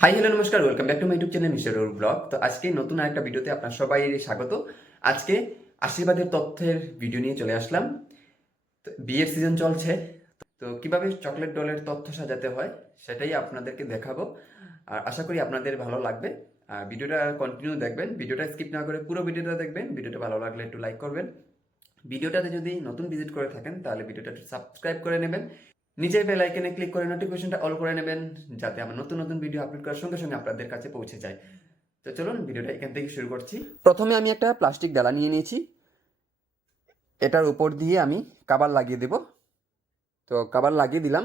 High hello নমস্কার welcome back to my YouTube channel mister blog তো আজকে নতুন আরেকটা ভিডিওতে আপনার সবাই স্বাগত। আজকে আশীর্বাদের তথ্যের ভিডিও নিয়ে চলে আসলাম। তো বিয়ের সিজন চলছে। তো কীভাবে চকলেট ডলের তথ্য সাজাতে হয়, সেটাই আপনাদেরকে দেখাবো। আর আশা করি আপনাদের ভালো লাগবে। আর ভিডিওটা কন্টিনিউ দেখবেন। ভিডিওটা স্কিপ না করে পুরো ভিডিওটা দেখবেন। ভিডিওটা ভালো লাগলে একটু লাইক করবেন। ভিডিওটাতে যদি নতুন ভিজিট করে থাকেন, তাহলে ভিডিওটা একটু সাবস্ক্রাইব করে নেবেন। নিচের বেল আইকনে ক্লিক করে নোটিফিকেশনটা অল করে নেবেন, যাতে আমার নতুন নতুন ভিডিও আপলোড করার সঙ্গে সঙ্গে আপনাদের কাছে পৌঁছে যায়। তো চলুন, ভিডিওটা এখান থেকে শুরু করছি। প্রথমে আমি একটা প্লাস্টিক ডালা নিয়ে নিয়েছি। এটার উপর দিয়ে আমি কাবার লাগিয়ে দেব। তো কাবার লাগিয়ে দিলাম।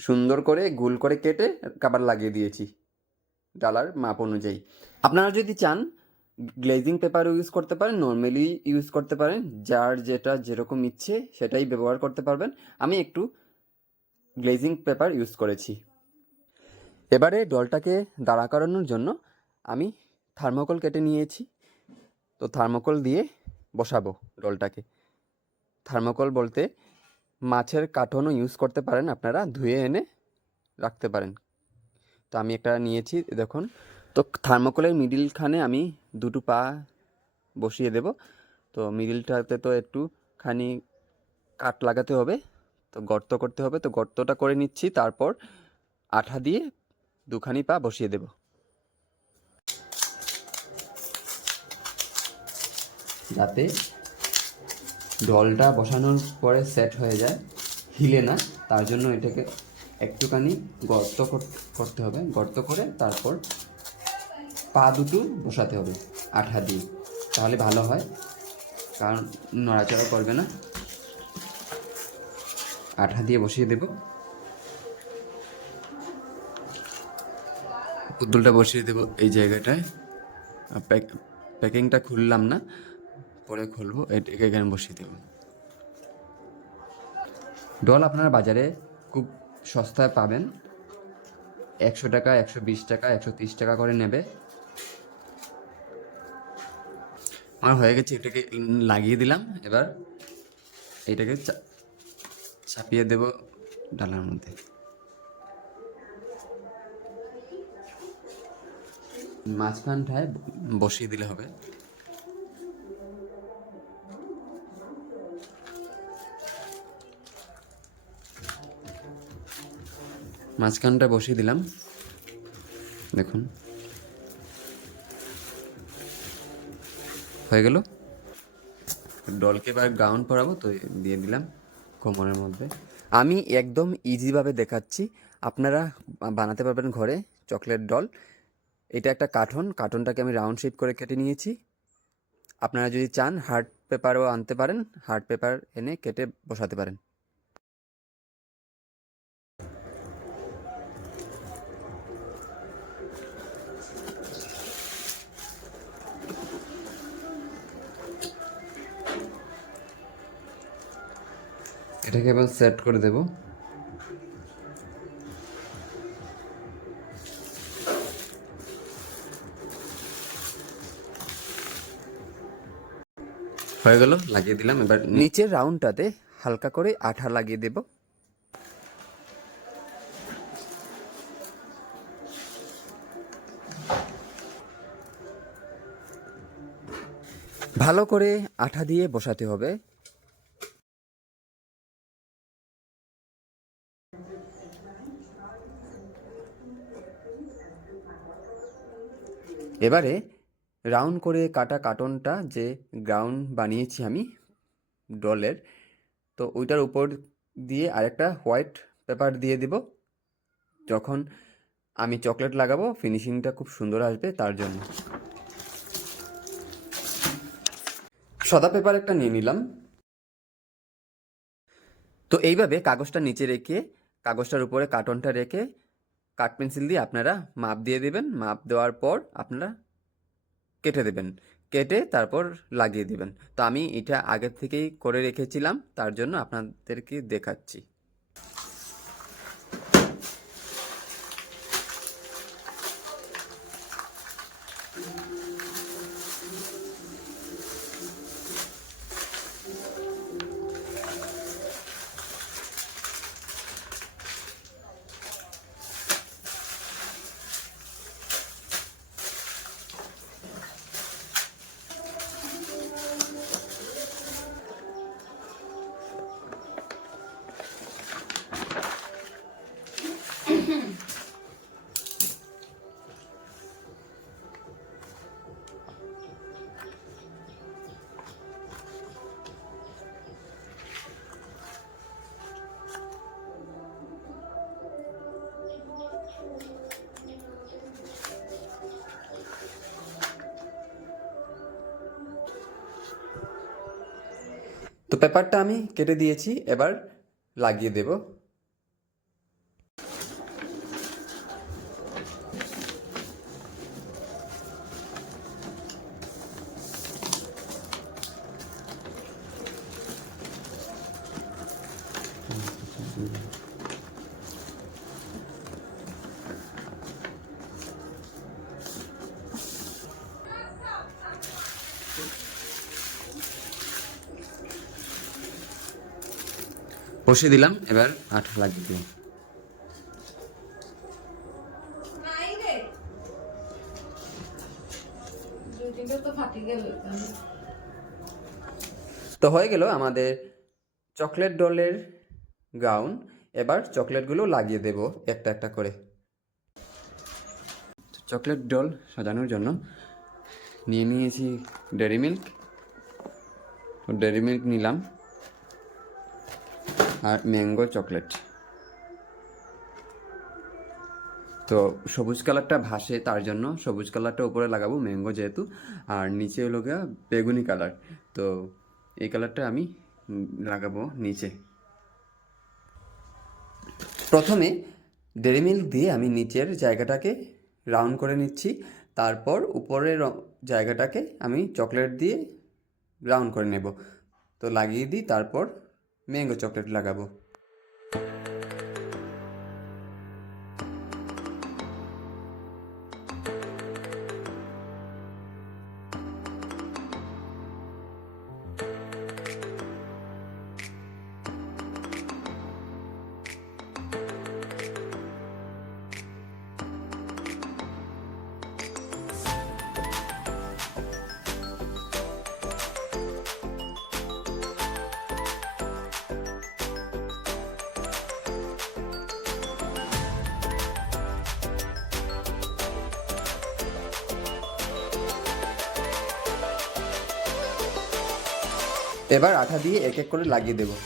সুন্দর করে, গোল করে কেটে কাবার লাগিয়ে দিয়েছি। ডালার মাপ অনুযায়ী। আপনারা যদি চান গ্লেজিং পেপার ইউজ করতে পারেন নর্মালি ইউজ করতে পারেন, যার যেটা যেরকম ইচ্ছে সেটাই ব্যবহার করতে পারবেন। আমি একটু গ্লেজিং পেপার ইউজ করেছি। এবারে ডলটাকে দাঁড়া করানোর জন্য আমি থার্মোকল কেটে নিয়েছি। তো থার্মোকল দিয়ে বসাবো ডলটাকে। থার্মোকল বলতে মাছের কাঠনও ইউজ করতে পারেন আপনারা, ধুয়ে এনে রাখতে পারেন। তো আমি একটা নিয়েছি দেখুন। তো থার্মোকলের মিডিলখানে আমি দুটো পা বসিয়ে দেব। তো মিডিলটাতে তো একটুখানি কাট লাগাতে হবে, তো গর্ত করতে হবে। তো গর্তটা করে নিচ্ছি, তারপর আঠা দিয়ে দুখানি পা বসিয়ে দেব। যাতে ডলটা বসানোর পরে সেট হয়ে যায়, হিলে না। তার জন্য এটাকে একটুখানি গর্ত করতে হবে। গর্ত করে তারপর পা দুটো বসাতে হবে আঠা দিয়ে। তাহলে ভালো হয়, কারণ নড়াচড়া করবে না। আঠা দিয়ে বসিয়ে দেব। পুতুলটা বসিয়ে দেব এই জায়গাটায়। প্যাকিংটা খুললাম না, পরে খুলবো এটাকে এখানে বসিয়ে দেব। ডল আপনারা বাজারে খুব সস্তায় পাবেন। একশো টাকা, একশো বিশ টাকা, একশো তিরিশ টাকা করে নেবে। আমার হয়ে গেছে, এটাকে লাগিয়ে দিলাম। এবার এটাকে চাপিয়ে দেব ডালার মধ্যে। মাঝখানটায় বসিয়ে দিলে হবে। মাঝখানটা বসিয়ে দিলাম। দেখুন। হয়ে গেল। ডলকে এবার গাউন পরাবো, তো দিয়ে দিলাম কোমরের মধ্যে। আমি একদম ইজিভাবে দেখাচ্ছি। আপনারা বানাতে পারবেন ঘরে চকলেট ডল এটা একটা কার্টন কার্টনটাকে আমি রাউন্ড শেপ করে কেটে নিয়েছি। আপনারা যদি চান হার্ড পেপারও আনতে পারেন। হার্ড পেপার এনে কেটে বসাতে পারেন। এটাকে এবার সেট করে দেব। হয়ে গেল, লাগিয়ে দিলাম। এবার নিচের রাউন্ডটাতে হালকা করে আঠা লাগিয়ে দেব। ভালো করে আঠা দিয়ে বসাতে হবে। এবারে রাউন্ড করে কাটা কার্টনটা যে গ্রাউন্ড বানিয়েছি আমি ডলের, তো ওইটার উপর দিয়ে আরেকটা হোয়াইট পেপার দিয়ে দিব। যখন আমি চকলেট লাগাবো, ফিনিশিংটা খুব সুন্দর আসবে তার জন্য। সাদা পেপার একটা নিয়ে নিলাম। তো এইভাবে কাগজটা নিচে রেখে, কাগজটার উপরে কার্টনটা রেখে কাঠ পেন্সিল দিয়ে আপনারা মাপ দিয়ে দেবেন। মাপ দেওয়ার পর আপনারা কেটে দেবেন। কেটে তারপর লাগিয়ে দেবেন। তো আমি এটা আগের থেকেই করে রেখেছিলাম, তার জন্য আপনাদেরকে দেখাচ্ছি। তো পেপারটা আমি কেটে দিয়েছি এবার লাগিয়ে দেব। বসে দিলাম, এবার আঠা লাগিয়ে দিলাম। তো হয়ে গেল আমাদের চকলেট ডলের গাউন। এবার চকলেটগুলো লাগিয়ে দেব একটা একটা করে। চকলেট ডল সাজানোর জন্য নিয়ে নিয়েছি ডেরি মিল্ক। ডেরি মিল্ক নিলাম। আর ম্যাঙ্গো চকলেট তো সবুজ কালারটা ভাসে তার জন্য সবুজ কালারটা উপরে লাগাবো ম্যাঙ্গো যেহেতু, আর নিচে হলো গিয়া বেগুনি কালার। তো এই কালারটা আমি লাগাবো নিচে। প্রথমে ডেরি মিল্ক দিয়ে আমি নিচের জায়গাটাকে রাউন্ড করে নিচ্ছি, তারপর উপরের জায়গাটাকে আমি চকলেট দিয়ে রাউন্ড করে নেব। তো লাগিয়ে দিই, তারপর ম্যাঙ্গো চকলেট লাগাবো। এবার আঠা দিয়ে এক এক করে লাগিয়ে দেবো।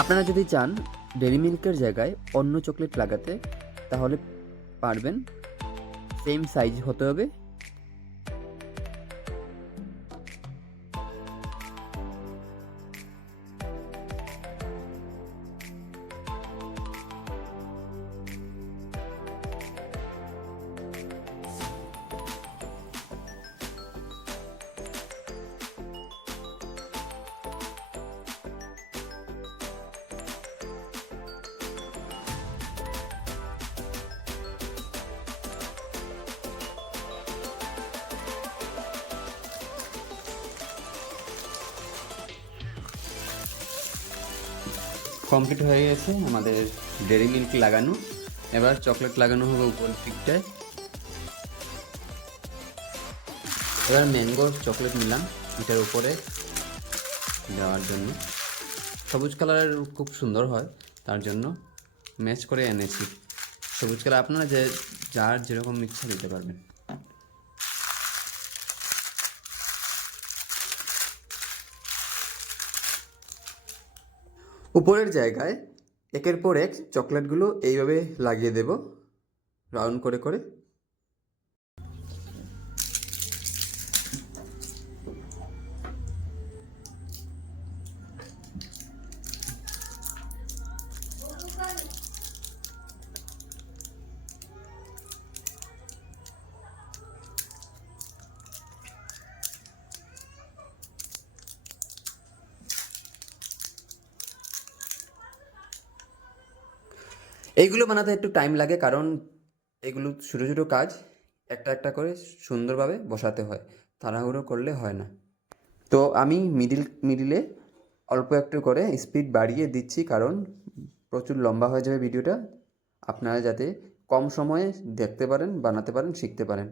আপনারা যদি চান ডেরি মিল্কের জায়গায় অন্য চকলেট লাগাতে, তাহলে পারবেন। সেম সাইজ হতে হবে। কমপ্লিট হয়ে গেছে আমাদের ডেরি মিল্ক লাগানো। এবার চকলেট লাগানো হবে উপর দিকটায়। এবার ম্যাঙ্গোর চকলেট নিলাম এটার উপরে দেওয়ার জন্য। সবুজ কালারের খুব সুন্দর হয়, তার জন্য ম্যাচ করে এনেছি। সবুজ কালার আপনারা যে, যার যেরকম ইচ্ছা দিতে পারবেন। উপরের জায়গায় একের পর এক চকলেটগুলো এইভাবে লাগিয়ে দেব রাউন্ড করে করে। এইগুলো বানাতে একটু টাইম লাগে, কারণ এগুলো ছোটো ছোটো কাজ, একটা একটা করে সুন্দরভাবে বসাতে হয়। তাড়াহুড়ো করলে হয় না। তো আমি মিডিল মিডিলে অল্প একটু করে স্পিড বাড়িয়ে দিচ্ছি, কারণ প্রচুর লম্বা হয়ে যাবে ভিডিওটা আপনারা যাতে কম সময়ে দেখতে পারেন, বানাতে পারেন, শিখতে পারেন।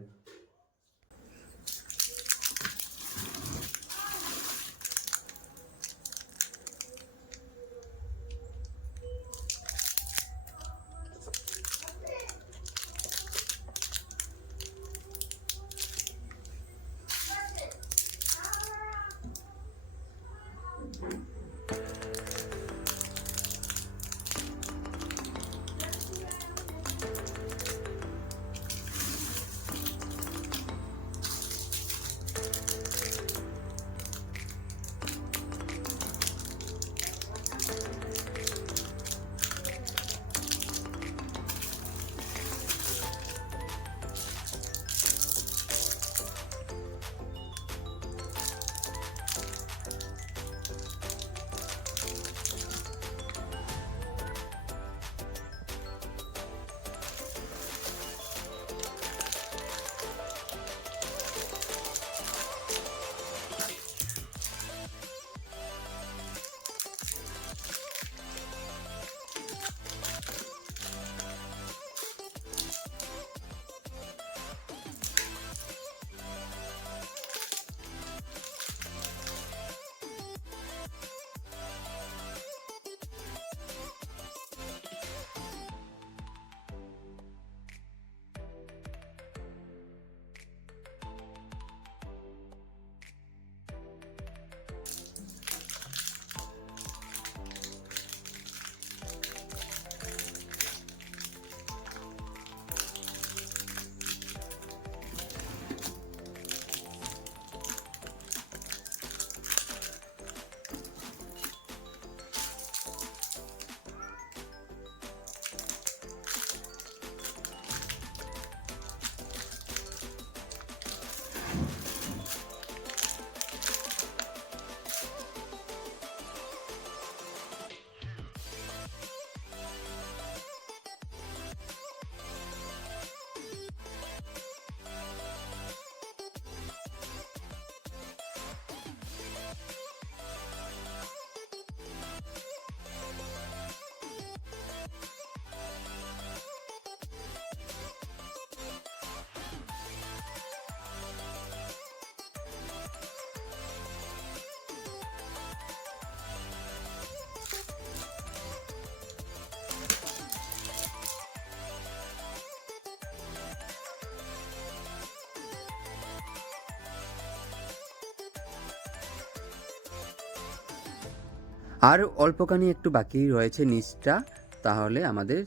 আর অল্পখানি একটু বাকি রয়েছে নিচটা, তাহলে আমাদের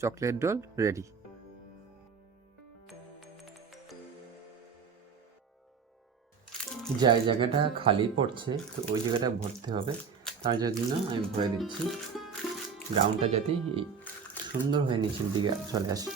চকলেট ডল রেডি। যে জায়গাটা খালি পড়ছে, তো ওই জায়গাটা ভরতে হবে। তার জন্য আমি ভরে দিচ্ছি। গ্রাউন্ডটা যাতে সুন্দর হয়ে নিচের দিকে চলে আসে।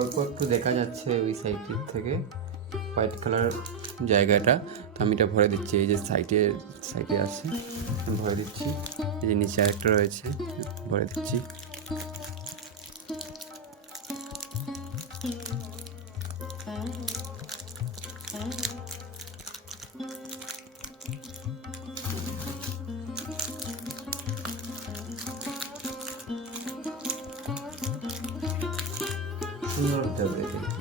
অল্প একটু দেখা যাচ্ছে ওই সাইডটির থেকে হোয়াইট কালার জায়গাটা। তো আমি এটা ভরে দিচ্ছি, এই যে সাইডে সাইডে আছে, ভরে দিচ্ছি। এই যে নিচে আরেকটা রয়েছে, ভরে দিচ্ছি। সুন্দর হতে হবে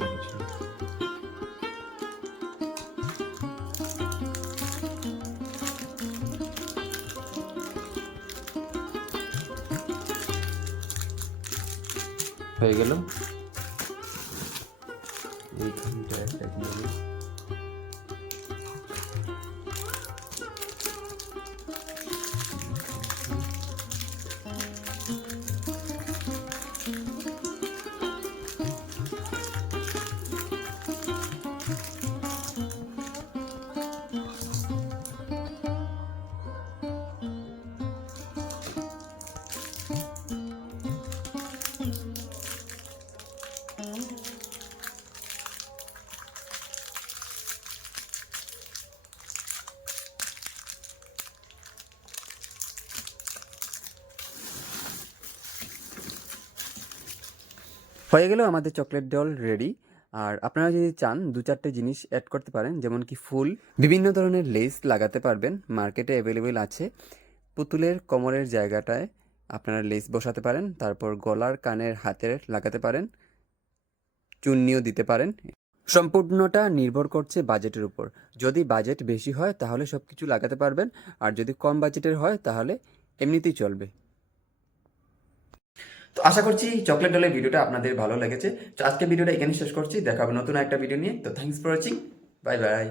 দেখতে হয়ে গেল আমাদের চকলেট ডল রেডি আর আপনারা যদি চান, দু চারটে জিনিস অ্যাড করতে পারেন, যেমন কি ফুল। বিভিন্ন ধরনের লেস লাগাতে পারবেন মার্কেটে অ্যাভেলেবেল আছে। পুতুলের কোমরের জায়গাটায় আপনারা লেস বসাতে পারেন, তারপর গলার কানের হাতের লাগাতে পারেন, চুন্নিও দিতে পারেন। সম্পূর্ণটা নির্ভর করছে বাজেটের উপর। যদি বাজেট বেশি হয়, তাহলে সব কিছু লাগাতে পারবেন, আর যদি কম বাজেটের হয়, তাহলে এমনিতেই চলবে। তো আশা করছি চকলেট ডলের ভিডিওটা আপনাদের ভালো লেগেছে। তো আজকে ভিডিওটা এখানে শেষ করছি। দেখাবো নতুন একটা ভিডিও নিয়ে। তো thanks for watching bye bye